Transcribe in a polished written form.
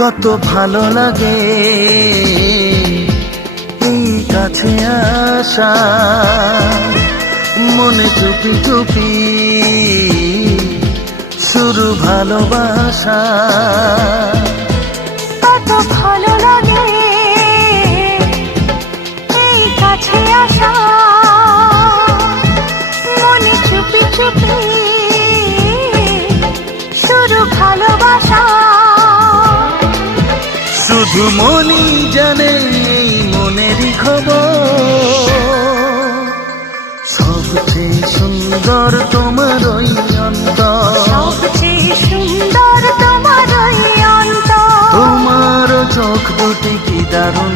কত ভালো লাগে এই কাছে আসা, মনে চুপি চুপি শুরু ভালোবাসা। কত ভালো লাগে এই কাছে আসা, মনে চুপি চুপি শুরু ভালোবাসা। শুধু মনই জানে এই মনেরই খবর, সবচেয়ে সুন্দর তোমার ওই অন্তর, সবচেয়ে সুন্দর তোমার ওই অন্তর। তোমার চোখ দুটি কি দারুণ